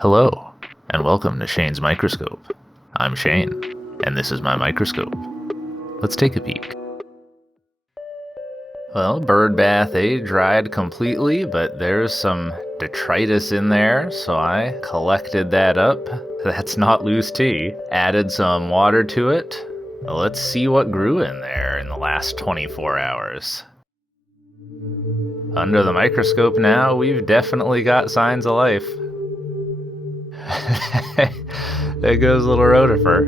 Hello, and welcome to Shane's Microscope. I'm Shane, and this is my microscope. Let's take a peek. Well, bird bath A dried completely, but there's some detritus in there, so I collected that up. That's not loose tea. Added some water to it. Let's see what grew in there in the last 24 hours. Under the microscope now, we've definitely got signs of life. There goes little rotifer.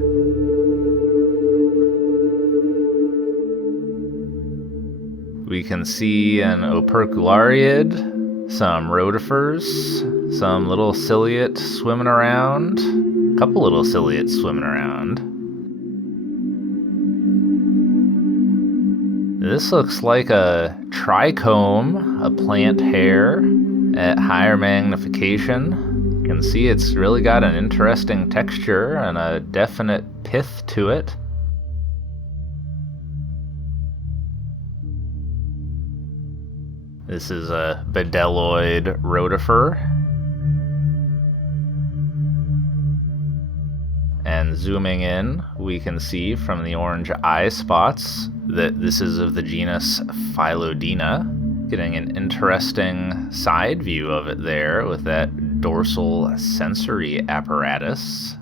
We can see an operculariid, some rotifers, some little ciliate swimming around, a couple little ciliates swimming around. This looks like a trichome, a plant hair at higher magnification. You can see it's really got an interesting texture and a definite pith to it. This is a bedelloid rotifer. And zooming in, we can see from the orange eye spots that this is of the genus Phylodina. Getting an interesting side view of it there with that dorsal sensory apparatus.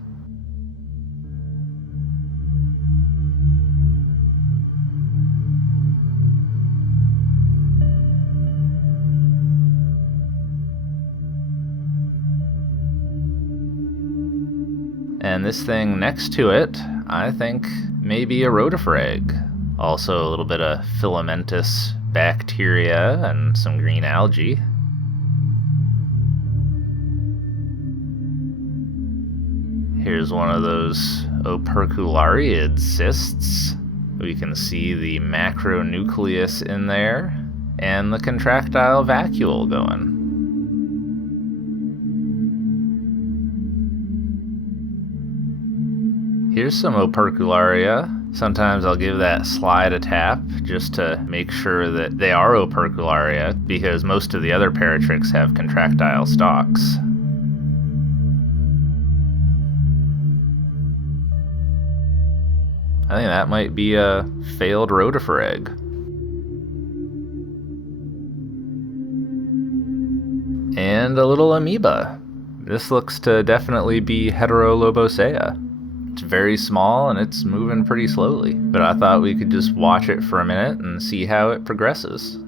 And this thing next to it, I think, may be a rotifer egg. Also a little bit of filamentous bacteria and some green algae. Here's one of those operculariid cysts. We can see the macronucleus in there and the contractile vacuole going. Here's some opercularia. Sometimes I'll give that slide a tap just to make sure that they are opercularia, because most of the other paratrix have contractile stalks. I think that might be a failed rotifer egg. And a little amoeba. This looks to definitely be Heterolobosea. It's very small and it's moving pretty slowly, but I thought we could just watch it for a minute and see how it progresses.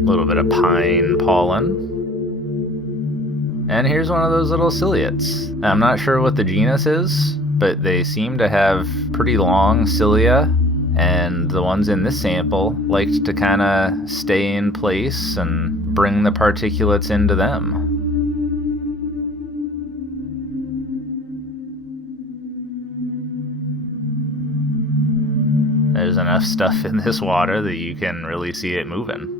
A little bit of pine pollen. And here's one of those little ciliates. I'm not sure what the genus is, but they seem to have pretty long cilia, and the ones in this sample liked to kind of stay in place and bring the particulates into them. There's enough stuff in this water that you can really see it moving.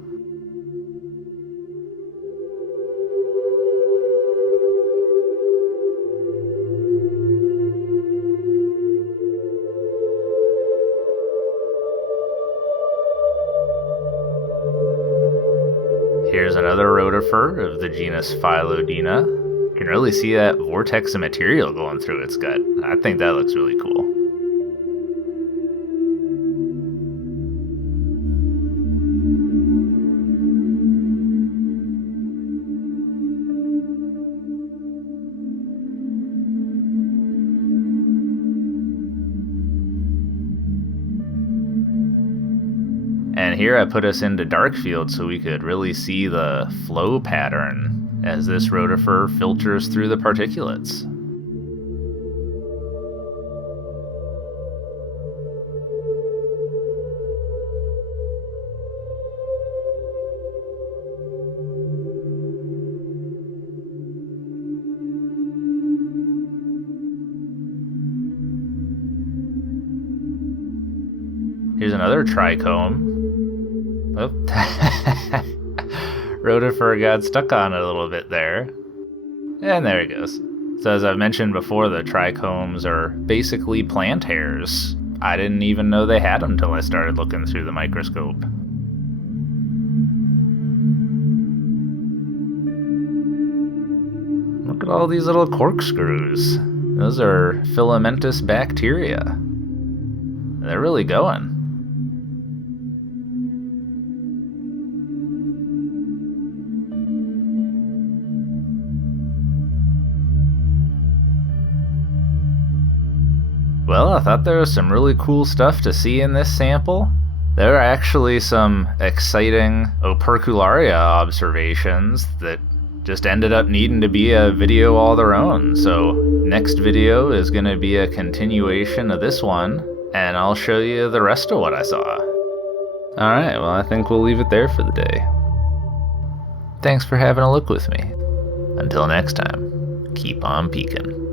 Here's another rotifer of the genus Phylodina. You can really see that vortex of material going through its gut. I think that looks really cool. And here I put us into dark field so we could really see the flow pattern as this rotifer filters through the particulates. Here's another trichome. Oh. Rotifer got stuck on it a little bit there. And there it goes. So as I've mentioned before, the trichomes are basically plant hairs. I didn't even know they had them until I started looking through the microscope. Look at all these little corkscrews. Those are filamentous bacteria. They're really going. Well, I thought there was some really cool stuff to see in this sample. There are actually some exciting opercularia observations that just ended up needing to be a video all their own. So next video is going to be a continuation of this one, and I'll show you the rest of what I saw. Alright, well I think we'll leave it there for the day. Thanks for having a look with me. Until next time, keep on peeking.